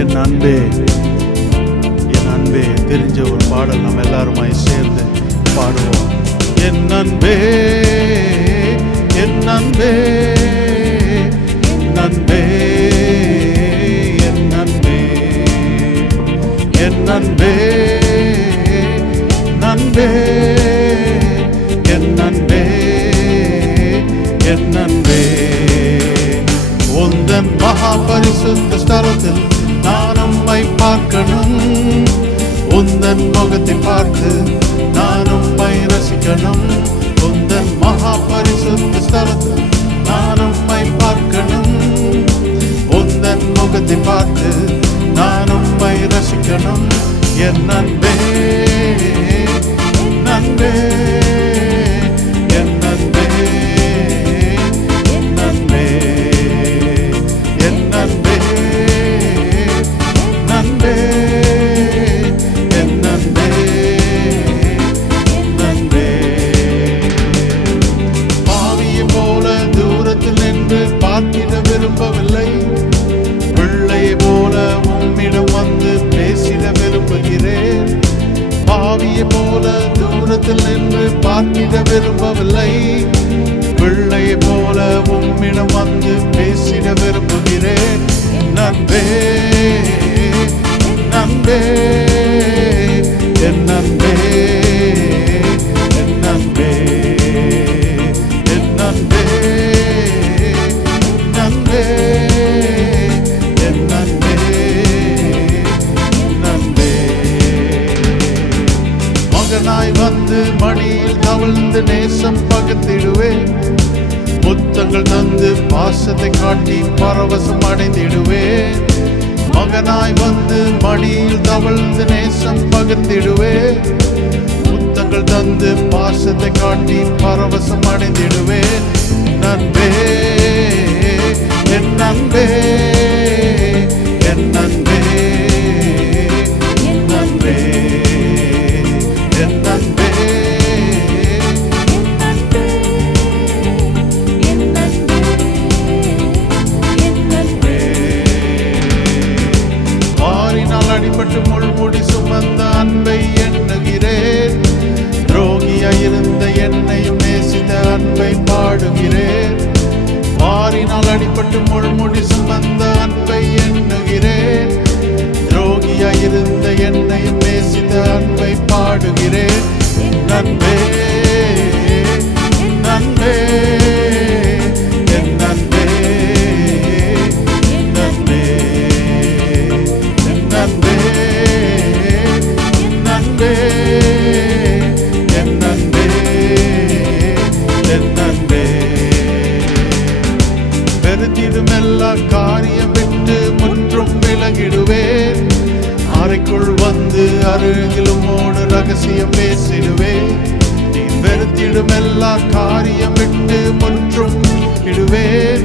என் அன்பே என் அன்பே. தெரிஞ்ச ஒரு பாடல் நம்ம எல்லாருமாய் சேர்ந்து பாடுவோம். என் அன்பே என் அன்பே என் அன்பே என் அன்பே என் அன்பே நன்பே என் அன்பே என் அன்பே. உந்தன் மகா பரிசுத்த ஸ்தலத்தில் நான் உம்மை பார்க்கணும். உந்தன் முகத்தை பார்த்து நான் உம்மை ரசிக்கணும். உந்தன் மகா பரிசுத்த ஸ்தலத்தில் நான் உம்மை பார்க்கணும். உந்தன் முகத்தை பார்த்து நான் உம்மை ரசிக்கணும். என் அன்பே நன்பே என் அன்பே நன்பே என் அன்பே நன்பே என் அன்பே நன்பே. பாவியை போல தூரத்தில் நின்று பார்த்திட விரும்பவில்லை. பிள்ளையை போல உம்மிடம் வந்து பேசிட விரும்புகிறேன். பாவியை போல தூரத்தில் நின்று பார்த்திட விரும்பவில்லை. பிள்ளையை போல உம்மிடம் வந்து பேசிட விரும்புகிறேன். நன்பே நன்பே என் நன்பே என் நன்பே என் நன்பே நன்பே என் நன்பே நன்பே. மகனாய் வந்து மடியில் தவழ்ந்து நேசம் பகிர்ந்திடுவேன். முத்தங்கள் தந்து பாசத்தை காட்டி பரவசம் அடைந்திடுவேன். மகனாய் வந்து மடியில் தவழ்ந்து நேசம் பகிர்ந்திடுவேன். முத்தங்கள் தந்து பாசத்தை காட்டி பரவசம் அடைந்திடுவேன். நன்பே என் நன்பே என் நன்பே என் நன்பே என் நன்பே வாரினால் அடிபட்டு முள்முடி சுமந்த அன்பை எண்ணுகிறேன். துரோகியாயிருந்த என்னையும் நேசித்த அன்பை பாடுகிறேன். வாரினால் அடிபட்டு முள்முடி சுமந்த அன்பை எண்ணுகிறேன். துரோகியாயிருந்த என்னையும் நேசித்த அன்பை பாடுகிறேன். நன்பே நன்பே என் நன்பே நன்பே என் நன்பே நன்பே என் நன்பே என் நன்பே. பெருத்திடும் எல்லா காரியம் விட்டு முற்றும் விலகிடுவேன். அறைக்குள் வந்து அருகிலுமோடு ரகசியம் பேசிடுவேன். நீ வெறுத்திடும் எல்லா காரியம் விட்டு முற்றும் இடுவேன்.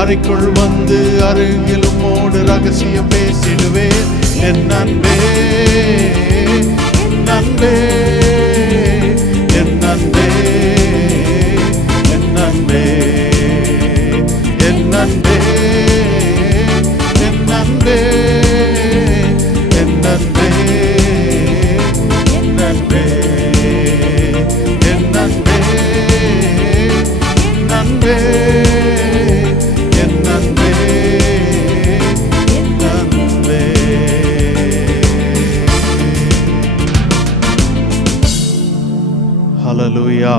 அறைக்குள் வந்து அருகிலுமோடு ரகசியம் பேசிடுவேன். என் நன்பே நன்பே என் நன்பே என் நன்பே என் நன்பே என் நன்பே என் நன்பே என் நன்பே என் நன்பே நன்பே என் நன்பே நன்பே. ஹல்லேலூயா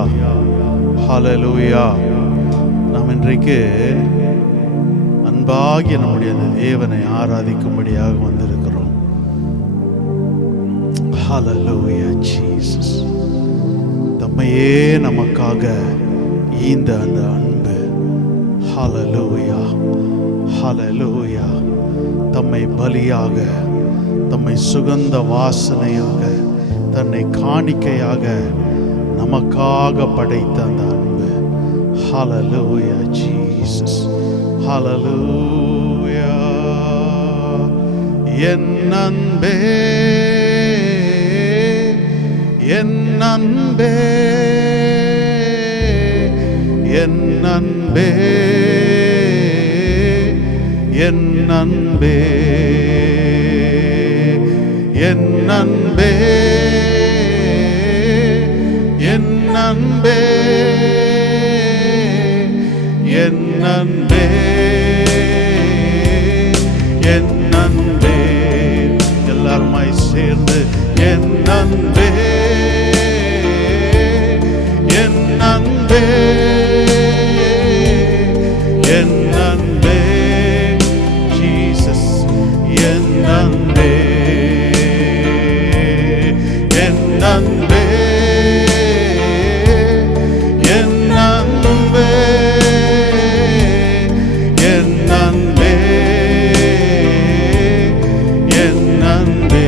ஹல்லேலூயா. நாம் இன்றைக்கு அன்பாகிய நம்முடைய அந்த தேவனை ஆராதிக்கும்படியாக வந்திருக்கிறோம். ஹல்லேலூயா ஜீசஸ். தம்மையே நமக்காக ஈந்த அந்த அன்பு. ஹல்லேலூயா ஹல்லேலூயா. தம்மை பலியாக, தம்மை சுகந்த வாசனையாக, தன்னை காணிக்கையாக நமக்காக படைத்த அந்த அன்பு. ஹல்லேலூயா ஜீசஸ். ஹல்லேலூயா. என் அன்பே என் அன்பே என் அன்பே என் அன்பே என் அன்பே என் அன்பே என் அன்பே என் அன்பே எல்லாருமாய் சேர்ந்து என் அன்பே என் அன்பே என் அன்பே ஜீசஸ் என் அன்பே என் அன்பே என் அன்பே என் அன்பே என் அன்பே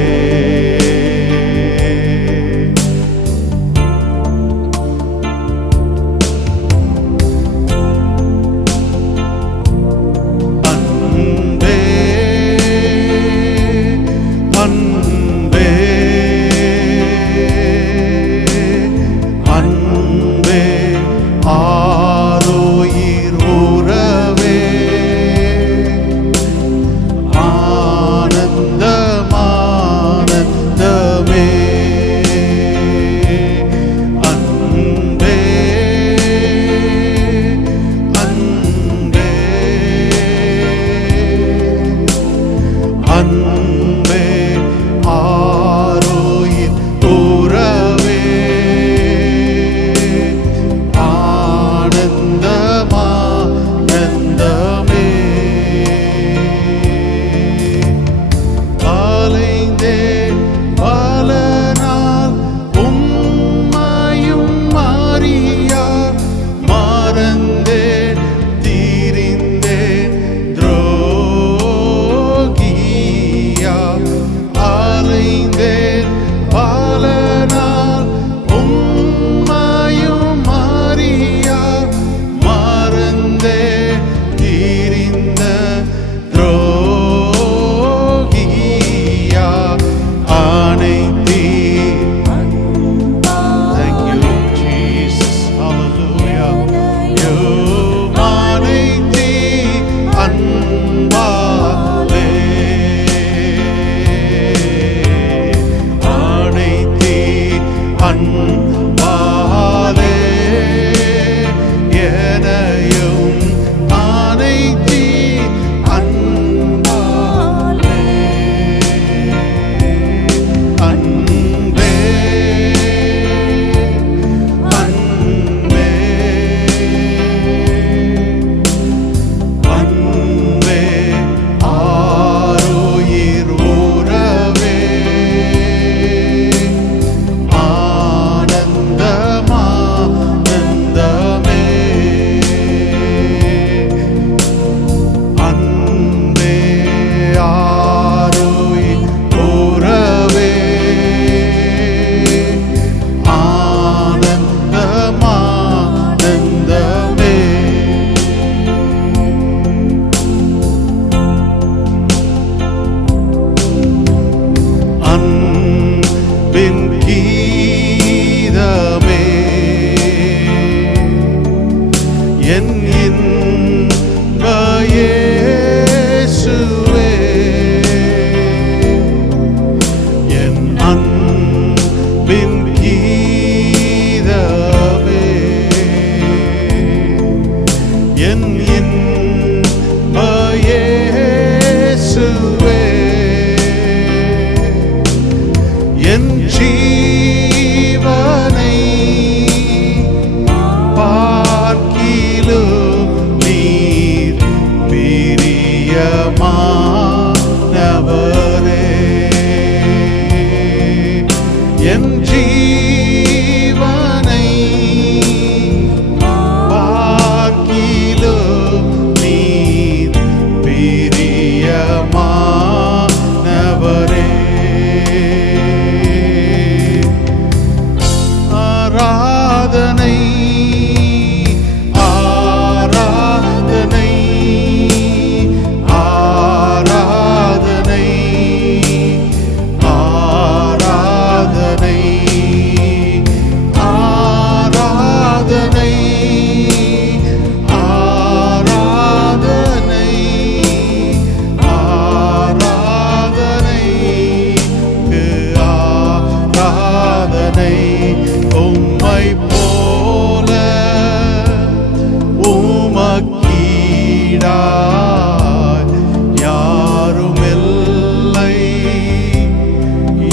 யாருமில்லை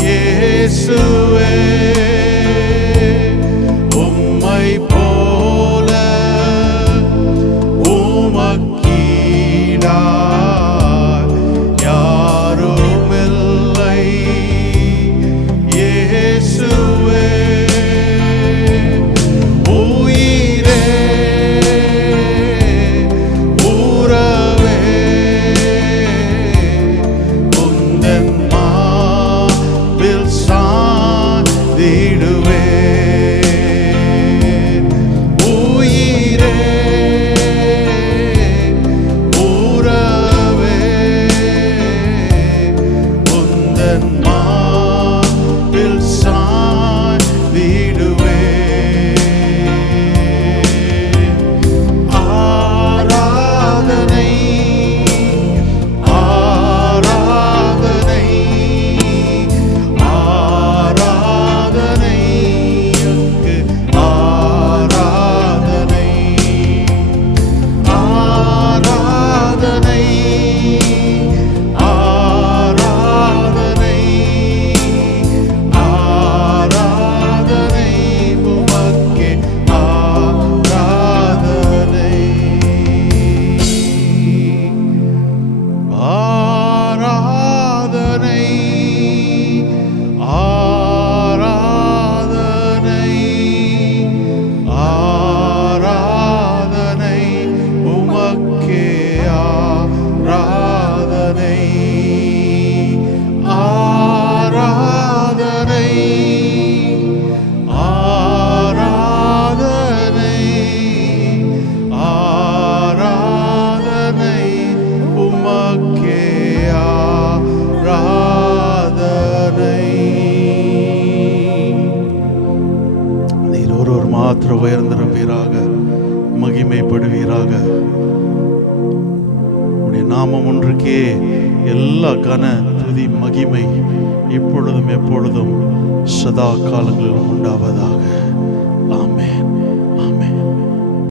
இயேசுவே, உம்மை போல உமக்கீடாய் யாருமில்லை இயேசுவே. உயிரே உறவே உந்தன் மார்பில் சாய்ந்திடுவேன். உயிரே உறவே உந்தன் மார்பில் சாய்ந்திடுவேன். ஆராதனை ஆராதனை ஆராதனை அங்கு ஆராதனை ஆராதனை ஆராதனை ஆராதனை உமக்கே ஆராதனை. ஆராதனை ஆராதனை ஆராதனை உமக்கே ஆராதனை. ஆராதனை ஆராதனை ஆராதனை உமக்கே ஆராதனை. நீர் ஒருவர் மாத்திரம் உயர்ந்திருப்பீராக, மகிமைப்படுவீராக. உடைய நாமம் ஒன்றுக்கே எல்லா கன துதி மகிமை இப்பொழுதும் எப்பொழுதும் சதா காலங்களிலும் உண்டாவதாக.